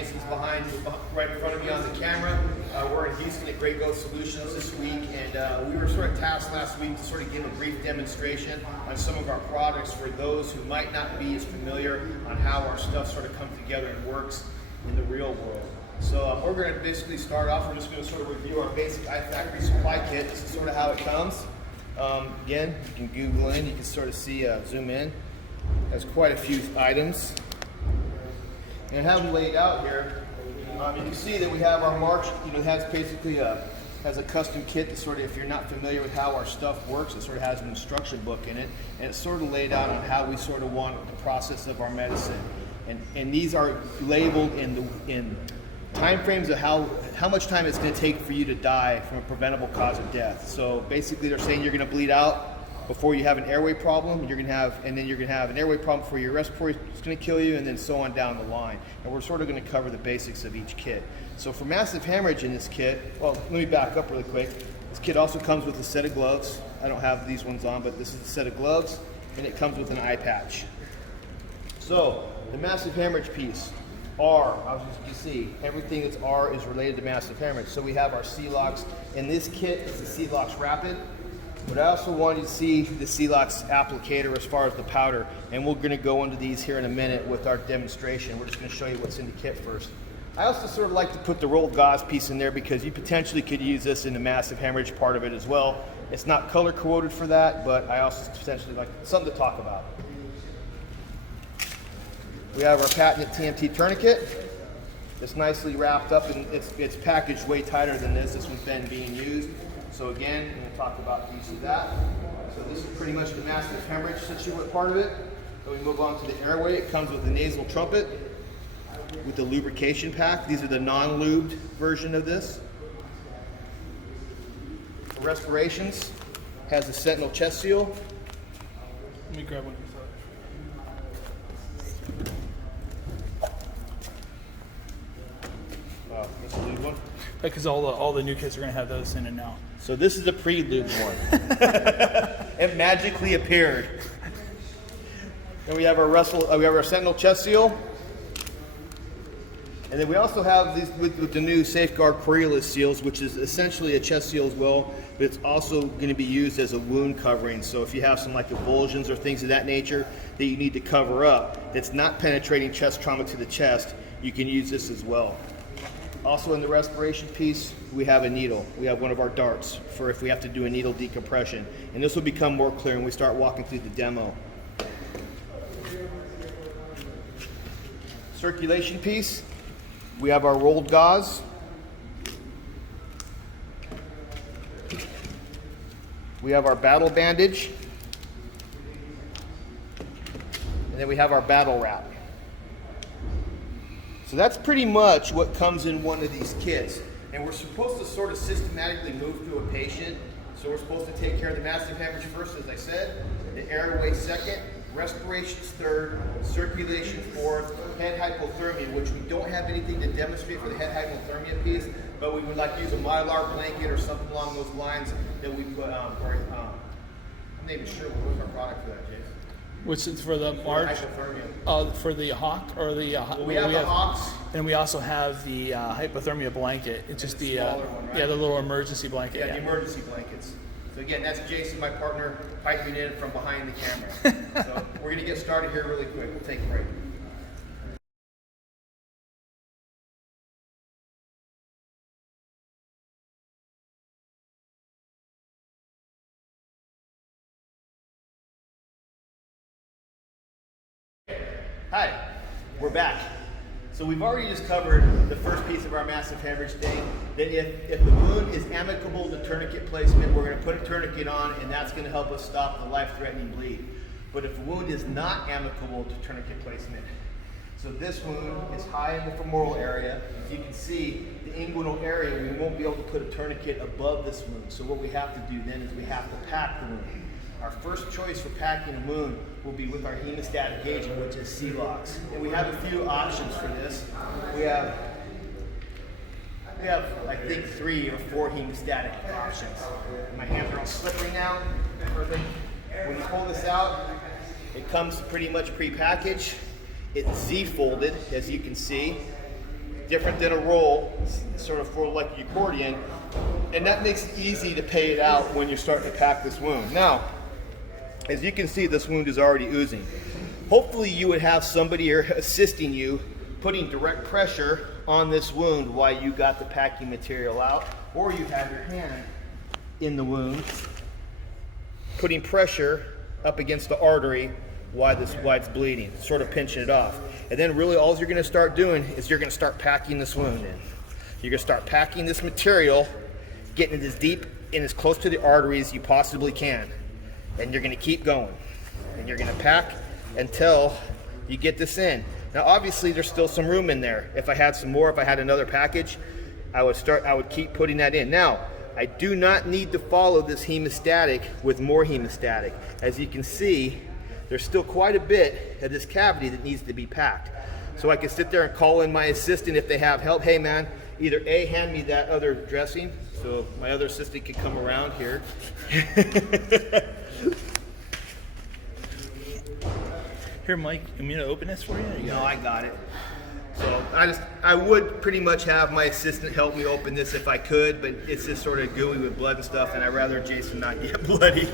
Jason's right in front of me on the camera. We're in Houston at Great Growth Solutions this week, and we were sort of tasked last week to sort of give a brief demonstration on some of our products for those who might not be as familiar on how our stuff sort of comes together and works in the real world. So we're going to basically start off. We're just going to sort of review our basic iFactory supply kit. This is sort of how it comes. Again, you can Google in, you can sort of see, zoom in. Has quite a few items. And I have them laid out here. You can see that we have our March, it has basically has a custom kit that sort of, if you're not familiar with how our stuff works, it sort of has an instruction book in it. And it's sort of laid out on how we sort of want the process of our medicine. And these are labeled in time frames of how much time it's going to take for you to die from a preventable cause of death. So basically they're saying you're going to bleed out before you have an airway problem, and then you're going to have an airway problem before your respiratory is going to kill you, and then so on down the line. And we're sort of going to cover the basics of each kit. So for massive hemorrhage in this kit, well, let me back up really quick. This kit also comes with a set of gloves. I don't have these ones on, but this is a set of gloves, and it comes with an eye patch. So the massive hemorrhage piece, R, as you can see, everything that's R is related to massive hemorrhage. So we have our Celox. In this kit, it's the Celox Rapid. But I also want you to see the Celox applicator as far as the powder, and we're going to go into these here in a minute with our demonstration. We're just going to show you what's in the kit first. I also sort of like to put the rolled gauze piece in there because you potentially could use this in the massive hemorrhage part of it as well. It's not color coded for that, but I also potentially like something to talk about. We have our patented TMT tourniquet. It's nicely wrapped up, and it's packaged way tighter than this. This one's been being used. So again, I'm going to talk about the use of that. So this is pretty much the massive hemorrhage part of it. Then we move on to the airway. It comes with the nasal trumpet with the lubrication pack. These are the non-lubed version of this. For respirations, has the Sentinel chest seal. Let me grab one. That's a lube one. Because all the new kits are going to have those in it now. So this is the pre-lubed one. It magically appeared. Then we have our Sentinel chest seal. And then we also have these with the new Safeguard Coriolis seals, which is essentially a chest seal as well, but it's also going to be used as a wound covering. So if you have some like avulsions or things of that nature that you need to cover up, that's not penetrating chest trauma to the chest, you can use this as well. Also in the respiration piece, we have a needle. We have one of our darts for if we have to do a needle decompression. And this will become more clear when we start walking through the demo. Circulation piece, we have our rolled gauze. We have our battle bandage. And then we have our battle wrap. So that's pretty much what comes in one of these kits. And we're supposed to sort of systematically move through a patient. So we're supposed to take care of the massive hemorrhage first, as I said, the airway second, respirations third, circulation fourth, head hypothermia, which we don't have anything to demonstrate for the head hypothermia piece, but we would like to use a Mylar blanket or something along those lines that we put I'm not even sure what was our product for that, Jason. Which is for the March? For the Hawk or the well, we have the Hawks. And we also have the hypothermia blanket. It's just the one, right? Yeah, the little emergency blanket. Yeah, the emergency blankets. So again, that's Jason, my partner, piping in from behind the camera. So we're going to get started here really quick. We'll take a break. Hi, we're back. So we've already just covered the first piece of our massive hemorrhage thing, that if the wound is amicable to tourniquet placement, we're going to put a tourniquet on, and that's going to help us stop the life-threatening bleed. But if the wound is not amicable to tourniquet placement, so this wound is high in the femoral area. As you can see, the inguinal area, we won't be able to put a tourniquet above this wound. So what we have to do then is we have to pack the wound. Our first choice for packing a wound will be with our hemostatic agent, which is Celox. And we have a few options for this. We have I think 3 or 4 hemostatic options. My hands are all slippery now. Perfect. When you pull this out, it comes pretty much pre-packaged. It's Z-folded, as you can see. different than a roll, sort of for like an accordion, and that makes it easy to pay it out when you're starting to pack this wound. Now, as you can see, this wound is already oozing. Hopefully you would have somebody here assisting you, putting direct pressure on this wound while you got the packing material out, or you have your hand in the wound, putting pressure up against the artery while it's bleeding, sort of pinching it off. And then really all you're gonna start doing is you're gonna start packing this wound in. You're gonna start packing this material, getting it as deep and as close to the artery as you possibly can. And you're gonna keep going. And you're gonna pack until you get this in. Now obviously there's still some room in there. If I had some more, if I had another package, I would keep putting that in. Now, I do not need to follow this hemostatic with more hemostatic. As you can see, there's still quite a bit of this cavity that needs to be packed. So I can sit there and call in my assistant if they have help. Hey man, either A, hand me that other dressing, so my other assistant can come around here. Here, Mike, you want me to open this for you? No, I got it. So I would pretty much have my assistant help me open this if I could, but it's just sort of gooey with blood and stuff, and I'd rather Jason not get bloody.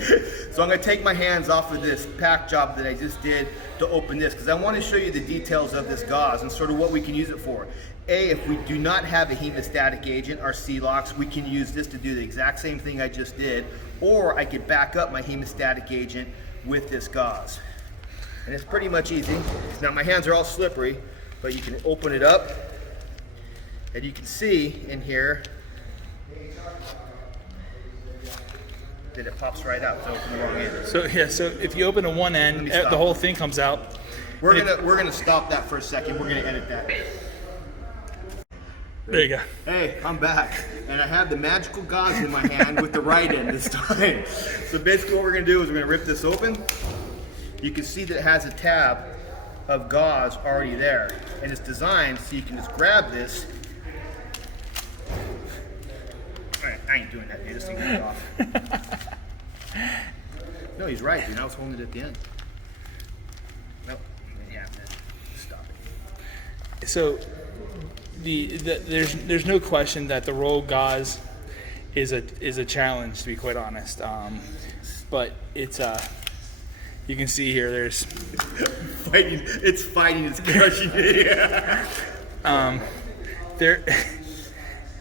So I'm gonna take my hands off of this pack job that I just did to open this, because I want to show you the details of this gauze and sort of what we can use it for. A, if we do not have a hemostatic agent, our C-LOX, we can use this to do the exact same thing I just did, or I could back up my hemostatic agent with this gauze. And it's pretty much easy. Now my hands are all slippery, but you can open it up, and you can see in here that it pops right out. So open the wrong end. So yeah, so if you open to one end, the whole thing comes out. We're gonna stop that for a second. We're gonna edit that. There you go. Hey, I'm back, and I have the magical gauze in my hand with the right end this time. So basically, what we're gonna do is we're gonna rip this open. You can see that it has a tab of gauze already there, and it's designed so you can just grab this. All right, I ain't doing that, dude. This thing goes off. No, he's right, dude. I was holding it at the end. Nope. Yeah, man. Stop it. So there's no question that the roll gauze is a challenge, to be quite honest. But it's you can see here there's fighting. It's fighting. It's crushing it.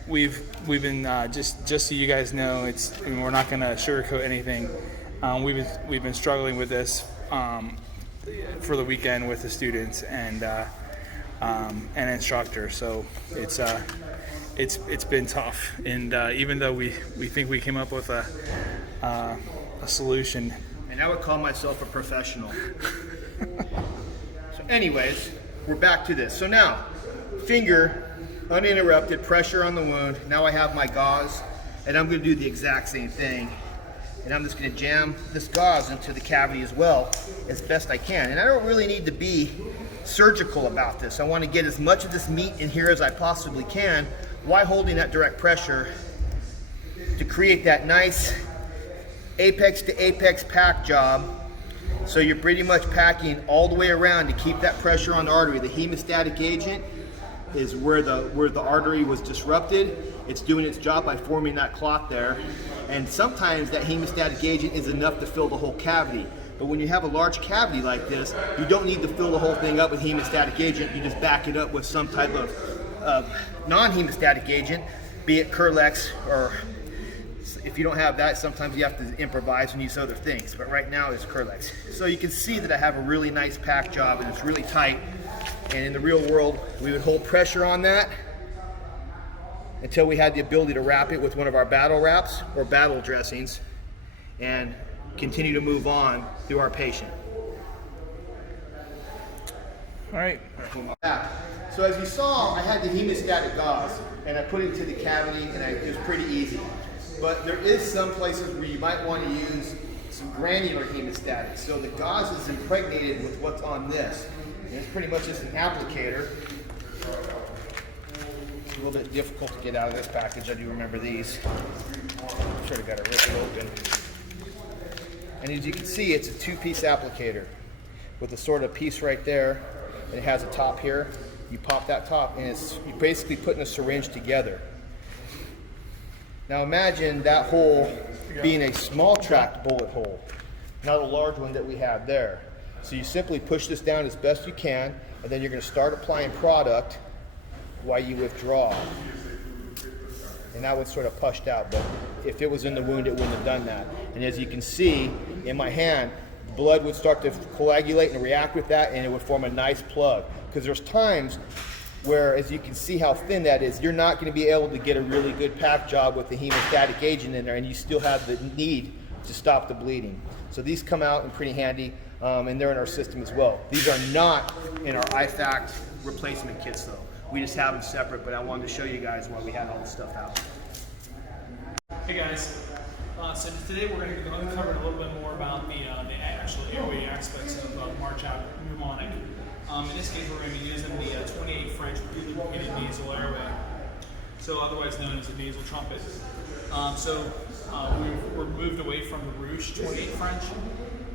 We've been just so you guys know, we're not going to sugarcoat anything. We've been struggling with this for the weekend with the students and instructor. So it's been tough. And even though we think we came up with a solution. And I would call myself a professional. So anyways, we're back to this. So now, finger, uninterrupted, pressure on the wound. Now I have my gauze, and I'm gonna do the exact same thing. And I'm just gonna jam this gauze into the cavity as well, as best I can. And I don't really need to be surgical about this. I wanna get as much of this meat in here as I possibly can while holding that direct pressure to create that nice apex to apex pack job. So you're pretty much packing all the way around to keep that pressure on the artery. The hemostatic agent is where the artery was disrupted. It's doing its job by forming that clot there. And sometimes that hemostatic agent is enough to fill the whole cavity. But when you have a large cavity like this, you don't need to fill the whole thing up with hemostatic agent. You just back it up with some type of non-hemostatic agent, be it Kerlix, or if you don't have that, sometimes you have to improvise and use other things. But right now it's Kerlix. So you can see that I have a really nice pack job, and it's really tight. And in the real world, we would hold pressure on that until we had the ability to wrap it with one of our battle wraps or battle dressings and continue to move on through our patient. All right. So as you saw, I had the hemostatic gauze, and I put it into the cavity, and it was pretty easy. But there is some places where you might want to use some granular hemostatic. So the gauze is impregnated with what's on this. And it's pretty much just an applicator. It's a little bit difficult to get out of this package. I do remember these. Should have got it ripped open. And as you can see, it's a two-piece applicator with a sort of piece right there. And it has a top here. you pop that top, and you're basically putting a syringe together. Now imagine that hole being a small tract bullet hole, not a large one that we have there. So you simply push this down as best you can, and then you're going to start applying product while you withdraw. And that one's sort of pushed out, but if it was in the wound, it wouldn't have done that. And as you can see in my hand, blood would start to coagulate and react with that, and it would form a nice plug. Because there's times where, as you can see how thin that is, you're not going to be able to get a really good pack job with the hemostatic agent in there, and you still have the need to stop the bleeding. So these come out and pretty handy, and they're in our system as well. These are not in our IFACT replacement kits though. We just have them separate, but I wanted to show you guys why we had all this stuff out. Hey guys, so today we're going to go uncover a little bit more about the actual airway aspects of March Out pneumonic. In this case, we're going to be using the 28 French pre-lubricated nasal airway, so otherwise known as the nasal trumpet. We're moved away from the Rouge 28 French.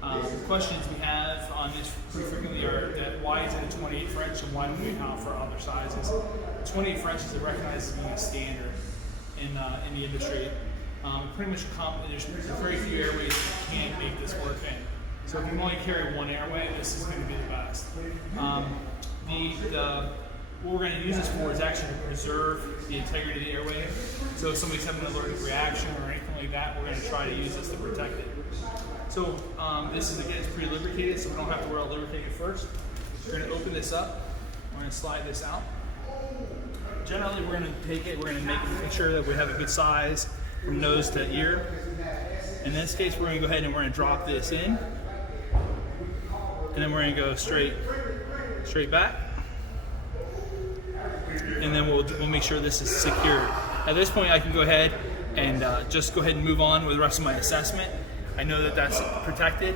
The questions we have on this pretty frequently are that why is it a 28 French and why don't we account for other sizes? 28 French is recognized as being a standard in the industry. Pretty much there's very few airways that can make this work in. So if you only carry one airway, this is going to be the best. What we're going to use this for is actually to preserve the integrity of the airway. So if somebody's having an allergic reaction or anything like that, we're going to try to use this to protect it. So this is, again, it's pre-lubricated, so we don't have to wear it lubricated first. We're going to open this up. We're going to slide this out. Generally, we're going to take it, we're going to make sure that we have a good size from nose to ear. In this case, we're going to go ahead and we're going to drop this in. And then we're going to go straight back. And then we'll make sure this is secured. At this point, I can go ahead and just go ahead and move on with the rest of my assessment. I know that that's protected.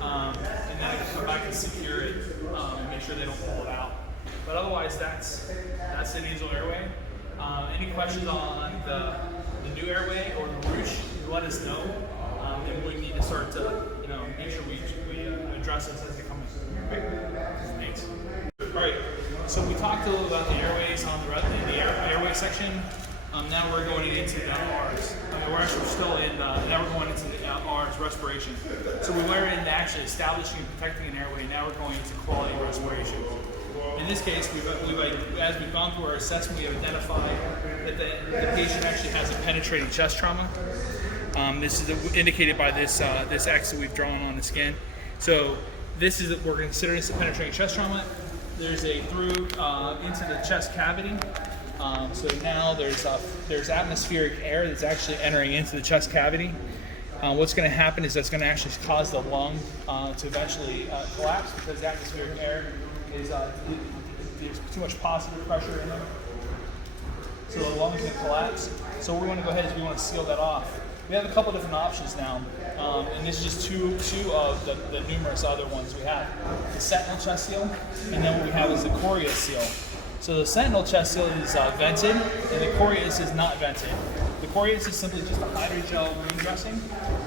And then I can come back and secure it and make sure they don't pull it out. But otherwise, that's the nasal airway. Any questions on the new airway or the Rouge, let us know. And we need to start to make sure we address this as they come in. Thanks. All right, so we talked a little about the airways on the airway section. Now we're going into the R's. We're actually still in, now we're going into the R's, respiration. So we were in actually establishing and protecting an airway, now we're going into quality respiration. In this case, as we've gone through our assessment, we have identified that the patient actually has a penetrating chest trauma. This is indicated by this X that we've drawn on the skin. So this is we're considering this a penetrating chest trauma. There's a through into the chest cavity. So now there's atmospheric air that's actually entering into the chest cavity. What's going to happen is that's going to actually cause the lung to eventually collapse because the atmospheric air is there's too much positive pressure in it. So the lung can collapse. So what we want to go ahead is we want to seal that off. We have a couple different options now, and this is just two of the numerous other ones we have. The Sentinel chest seal, and then what we have is the Coreus seal. So the Sentinel chest seal is vented, and the Coreus is not vented. The Coreus is simply just a hydrogel wound dressing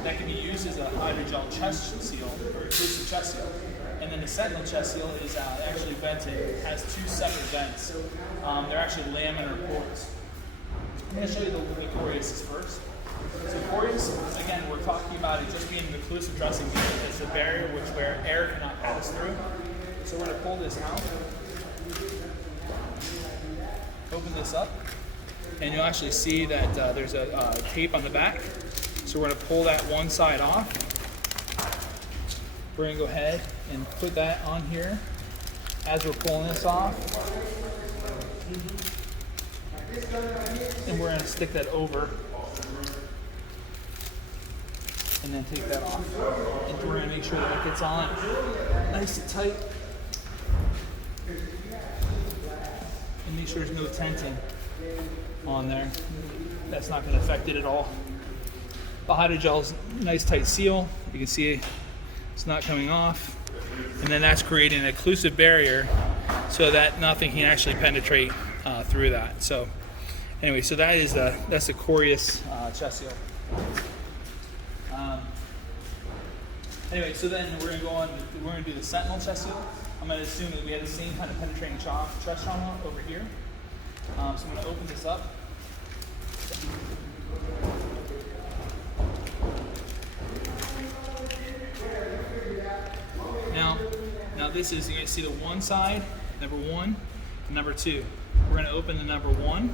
that can be used as a hydrogel chest seal or occlusive chest seal. And then the Sentinel chest seal is actually vented. It has two separate vents. They're actually laminar ports. I'm going to show you the Coreus first. So Coreus, again, we're talking about it just being an occlusive dressing because it's a barrier where air cannot pass through. So we're going to pull this out, open this up, and you'll actually see that there's a tape on the back. So we're going to pull that one side off. We're going to go ahead and put that on here as we're pulling this off. And we're going to stick that over and then take that off. And we're going to make sure that it gets on nice and tight. And make sure there's no tenting on there. That's not going to affect it at all. The hydrogel's nice tight seal. You can see it's not coming off. And then that's creating an occlusive barrier so that nothing can actually penetrate through that. So anyway, so that's the Coreus chest seal. Anyway, so then we're going to go on. We're going to do the Sentinel chest seal. I'm going to assume that we have the same kind of penetrating chest trauma over here. So I'm going to open this up. Now this is, you can see the one side, number 1, and number 2. We're going to open the number 1.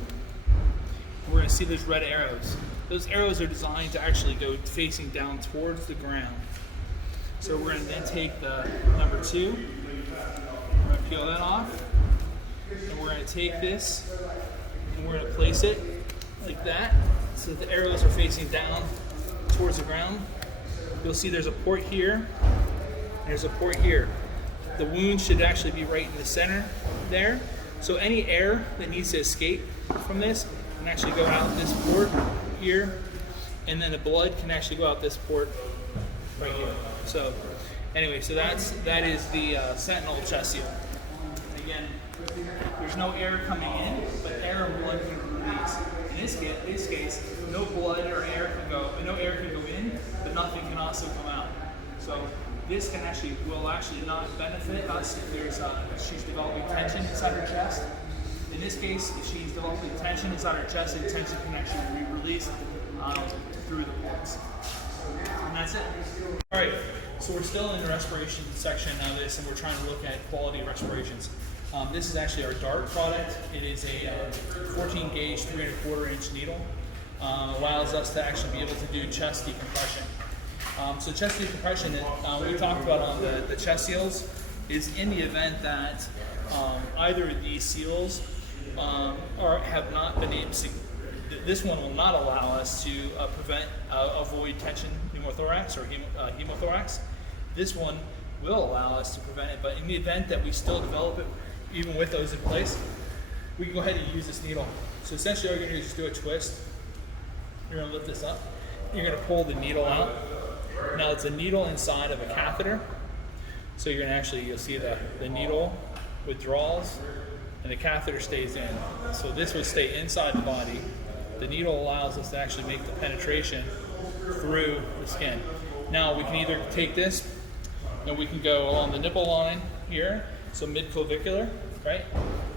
We're going to see those red arrows. Those arrows are designed to actually go facing down towards the ground. So we're going to then take the number 2, we're going to peel that off, and we're going to take this, and we're going to place it like that, so that the arrows are facing down towards the ground. You'll see there's a port here, and there's a port here. The wound should actually be right in the center there. So any air that needs to escape from this can actually go out this port here, and then the blood can actually go out this port right here. So anyway, so that is the Sentinel chest seal. Again, there's no air coming in, but air and blood can release. In this case, no blood or air can go, no air can go in, but nothing can also come out. So this will actually not benefit us if she's developing tension inside her chest. In this case, if she's developing tension inside her chest, the tension can actually be released through the ports. And that's it. All right, so we're still in the respiration section of this, and we're trying to look at quality respirations. This is actually our DART product. It is a 14 gauge, 3¼ inch needle. Allows us to actually be able to do chest decompression. So chest decompression, we talked about on the chest seals, is in the event that either of these seals have not been able to, this one will not allow us to avoid tension pneumothorax or hemothorax. This one will allow us to prevent it, but in the event that we still develop it, even with those in place, we can go ahead and use this needle. So essentially all you're going to do is just do a twist. You're going to lift this up. You're going to pull the needle out. Now it's a needle inside of a catheter. So you're going to you'll see the needle withdraws and the catheter stays in. So this would stay inside the body. The needle allows us to actually make the penetration through the skin. Now we can either take this and we can go along the nipple line here, so mid-clavicular, right?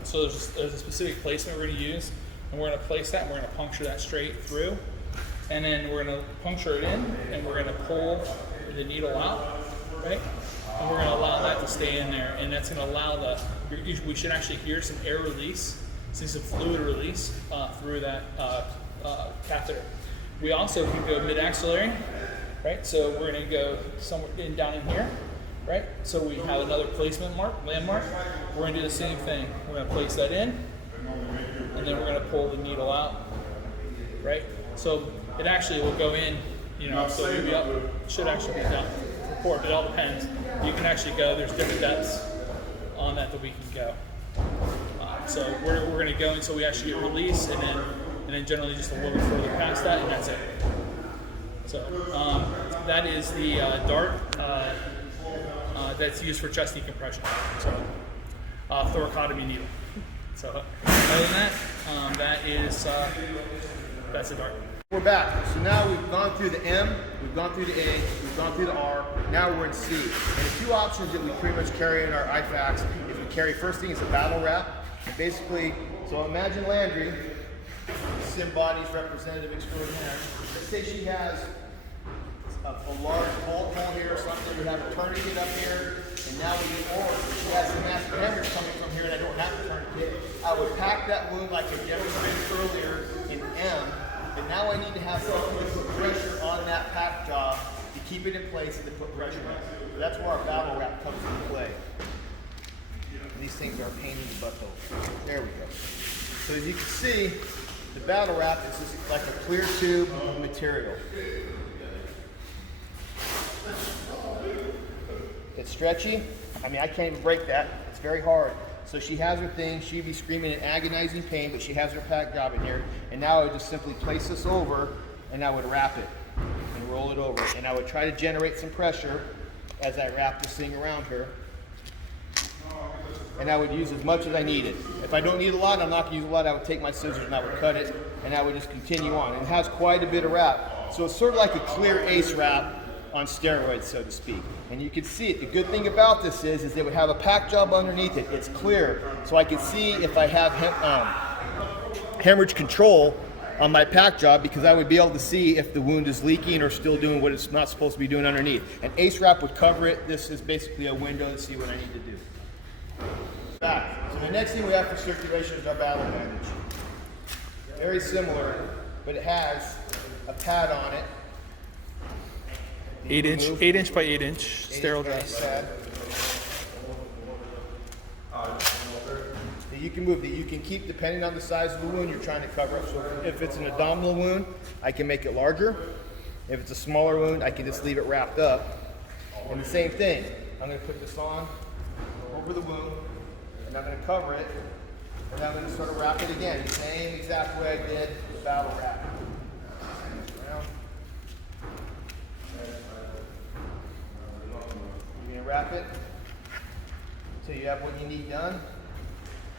So there's a specific placement we're going to use, and we're going to place that and we're going to puncture that straight through. And then we're going to puncture it in, and we're going to pull the needle out, right? And we're going to allow that to stay in there, and that's going to allow we should actually hear some air release, some fluid release through that catheter. We also can go mid-axillary, right? So we're going to go somewhere down in here, right? So we have another placement landmark. We're going to do the same thing. We're going to place that in, and then we're going to pull the needle out, right? So it actually will go in, so maybe should actually be down for port, but it all depends. You can actually go, there's different depths on that we can go. So we're going to go until we actually get release, and then generally just a little bit further past that, and that's it. So that is the DART that's used for chest decompression. So thoracotomy needle. So other than that, that's a DART. We're back. So now we've gone through the M, we've gone through the A, we've gone through the R, now we're in C. And the two options that we pretty much carry in our IFAKs is we carry, first thing is a battle wrap. And basically, so imagine Landry, Simbody's representative extraordinaire. Let's say she has a large bolt hole here or something, we have a tourniquet up here, and now she has some massive hemorrhage coming from here and I don't have a tourniquet. I would pack that wound like I demonstrated earlier in M. And now I need to have something to put pressure on that pack job to keep it in place and to put pressure on it. So that's where our battle wrap comes into play. And these things are a pain in the butt though. There we go. So as you can see, the battle wrap is just like a clear tube of material. It's stretchy. I mean, I can't even break that. It's very hard. So she has her thing, she'd be screaming in agonizing pain, but she has her pack job in here. And now I would just simply place this over, and I would wrap it and roll it over. And I would try to generate some pressure as I wrap this thing around her. And I would use as much as I needed. If I don't need a lot, I'm not going to use a lot. I would take my scissors and I would cut it, and I would just continue on. And it has quite a bit of wrap. So it's sort of like a clear ace wrap on steroids, so to speak. And you can see it. The good thing about this is they would have a pack job underneath it. It's clear, so I can see if I have hemorrhage control on my pack job, because I would be able to see if the wound is leaking or still doing what it's not supposed to be doing underneath. And ACE wrap would cover it. This is basically a window to see what I need to do. Back. So the next thing we have for circulation is our battle bandage. Very similar, but it has a pad on it. 8 inch by 8 inch sterile dress. That you can move, that you can keep depending on the size of the wound you're trying to cover up. So if it's an abdominal wound, I can make it larger. If it's a smaller wound, I can just leave it wrapped up. And the same thing, I'm going to put this on over the wound, and I'm going to cover it, and I'm going to sort of wrap it again, the same exact way I did the battle wrap. Around. You're going to wrap it so you have what you need done.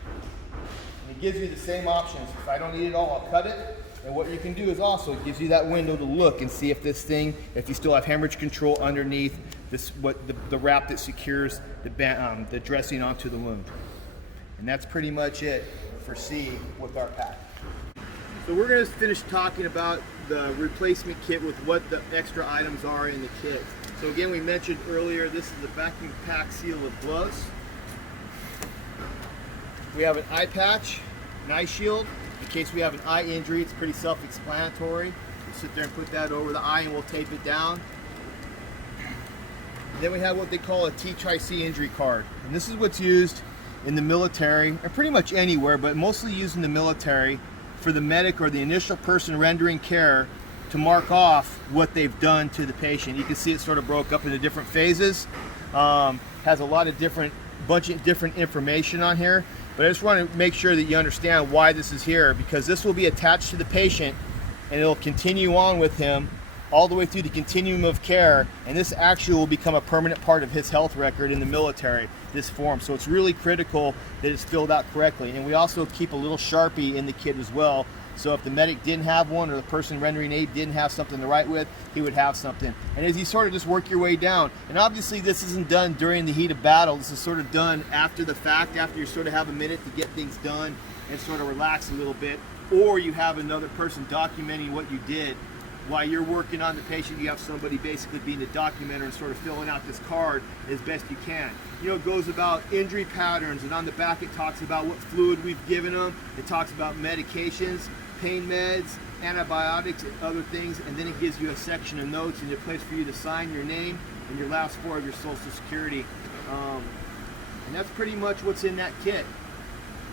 And it gives you the same options. If I don't need it all, I'll cut it. And what you can do is also, it gives you that window to look and see if this thing, if you still have hemorrhage control underneath this, what the wrap that secures the dressing onto the wound. And that's pretty much it for C with our pack. So we're going to finish talking about the replacement kit with what the extra items are in the kit. So again, we mentioned earlier, this is the vacuum pack seal of gloves. We have an eye patch, an eye shield, in case we have an eye injury. It's pretty self-explanatory. We'll sit there and put that over the eye and we'll tape it down. Then we have what they call a T-Tri-C injury card. And this is what's used in the military, and pretty much anywhere, but mostly used in the military for the medic or the initial person rendering care to mark off what they've done to the patient. You can see it sort of broke up into different phases. Has a lot of bunch of different information on here. But I just want to make sure that you understand why this is here, because this will be attached to the patient and it'll continue on with him all the way through the continuum of care, and this actually will become a permanent part of his health record in the military, this form. So it's really critical that it's filled out correctly. And we also keep a little Sharpie in the kit as well, so if the medic didn't have one or the person rendering aid didn't have something to write with, he would have something. And as you sort of just work your way down, and obviously this isn't done during the heat of battle, this is sort of done after the fact, after you sort of have a minute to get things done and sort of relax a little bit, or you have another person documenting what you did. While you're working on the patient, you have somebody basically being the documenter and sort of filling out this card as best you can. You know, it goes about injury patterns, and on the back it talks about what fluid we've given them. It talks about medications, pain meds, antibiotics, and other things, and then it gives you a section of notes and a place for you to sign your name and your last four of your social security. And that's pretty much what's in that kit.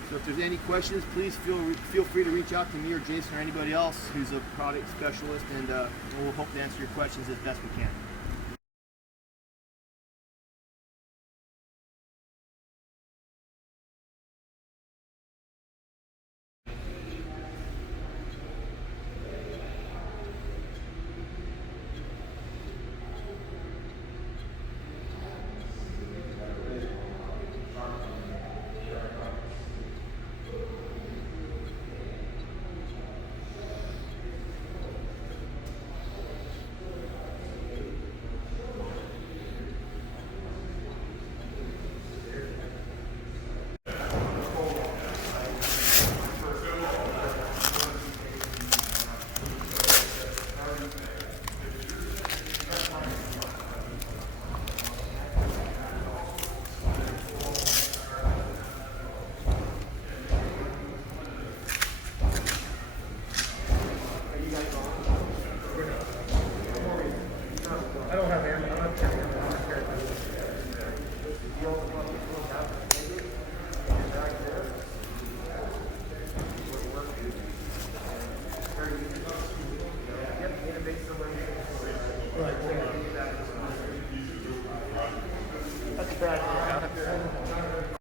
So if there's any questions, please feel free to reach out to me or Jason or anybody else who's a product specialist, and we'll hope to answer your questions as best we can.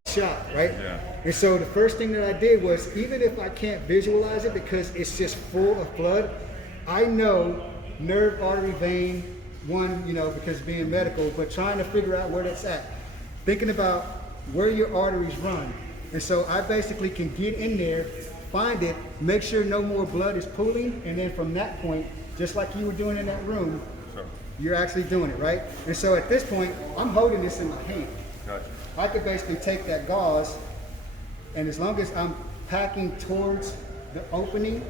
Shot, right? Yeah. And so the first thing that I did was, even if I can't visualize it because it's just full of blood, I know nerve, artery, vein, one, you know, because being medical, but trying to figure out where that's at. Thinking about where your arteries run. And so I basically can get in there, find it, make sure no more blood is pooling, and then from that point, just like you were doing in that room, you're actually doing it, right? And so at this point, I'm holding this in my hand. Gotcha. I could basically take that gauze, and as long as I'm packing towards the opening,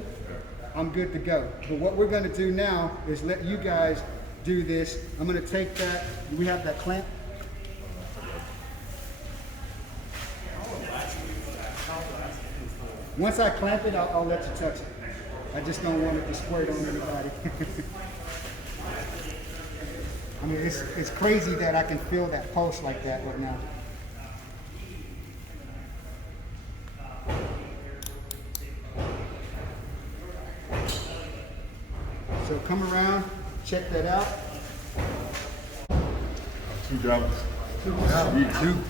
I'm good to go. But what we're gonna do now is let you guys do this. I'm gonna take that, we have that clamp. Once I clamp it, I'll let you touch it. I just don't want it to squirt on anybody. I mean, it's crazy that I can feel that pulse like that right now. So come around, check that out. 2 gallons. 2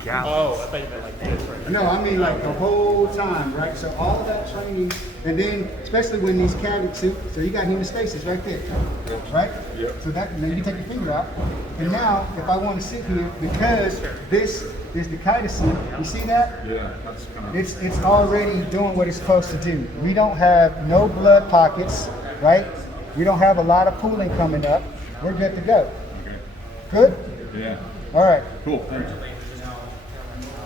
gallons. Oh, I thought you meant like this, right? No, I mean like the whole time, right? So all of that training, and then especially when these cavity suits, so you got hemostasis right there, right? Yep. So that, and then you take your finger out, and now if I want to sit here, because this is the chitosan, you see that? Yeah, that's kind of. It's already doing what it's supposed to do. We don't have no blood pockets, right? We don't have a lot of pooling coming up. We're good to go. Okay. Good? Yeah. All right. Cool. Thanks.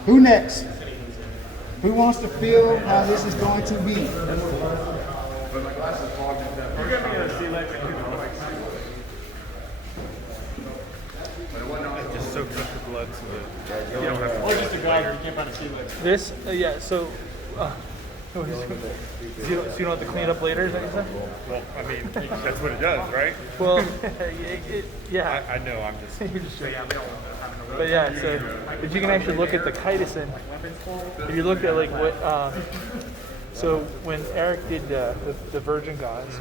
Who next? Who wants to feel how this is going to be? It just soaks up the blood so that you don't have to. Or just a guide or you can't find a sea lick. This, yeah. So, so you don't have to clean it up later. Is that what you said? Well, I mean, that's what it does, right? Well, yeah. I know, I'm just. But yeah, so if you can actually look at the chitosan, if you look at like what, so when Eric did the virgin gauze,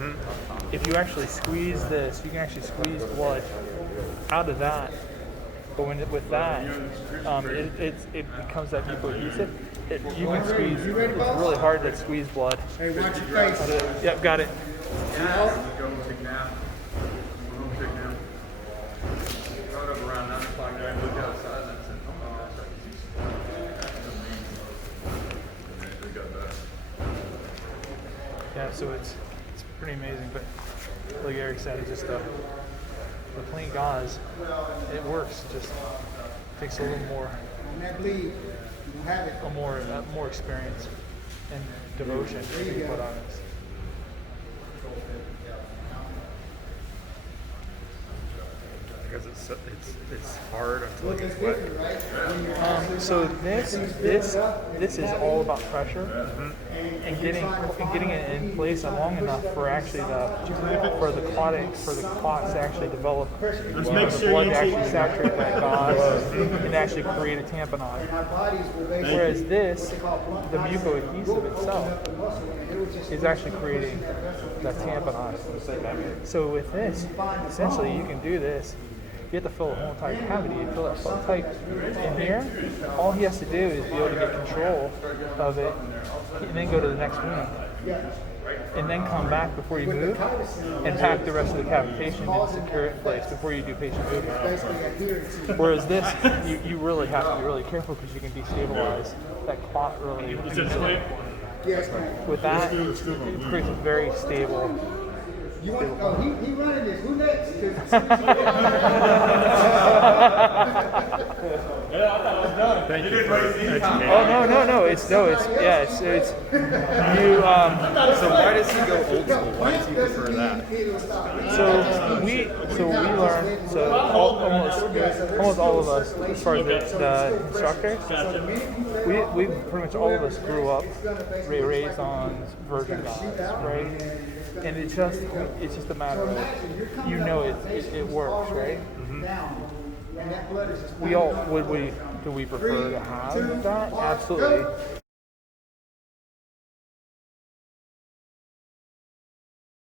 if you actually squeeze this, you can actually squeeze blood out of that. But with that, it becomes that mucoadhesive. You can squeeze. It's really hard to squeeze blood. Hey, watch your face. Yep, got it. Yeah, so it's pretty amazing. But like Eric said, it's just the plain gauze. It works. It just takes a little more. And that bleed, you don't have it. More experience and devotion to be put on this. Because it's hard until it It's gets wet. different, right? When you're So this is all about pressure and getting it in place and long enough for actually the clots to actually develop, the blood to actually saturate that gauze and actually create a tamponade. our bodies will basically Whereas this, the mucoadhesive itself, is actually creating that tamponade. So with this, essentially you can do this. You have to fill the whole entire cavity. You fill that full tight in here. All he has to do is be able to get control of it, and then go to the next wound, and then come back before you move, and pack the rest of the cavitation and secure it in place before you do patient movement. basically adhere to. Whereas this, you really have to be really careful because you can destabilize that clot really easily. Yes, man. With that, it creates a very stable. You want? Oh, he running this. Who next? 'Cause Thank you for educating. Oh no! It's you. So why does he go old school? Why does he prefer that? So we learn. So almost all of us, as far as the instructors, we pretty much all of us grew up raised on virgin gauze, right? And it's just a matter of it works, right? We all do we prefer to have that? Absolutely.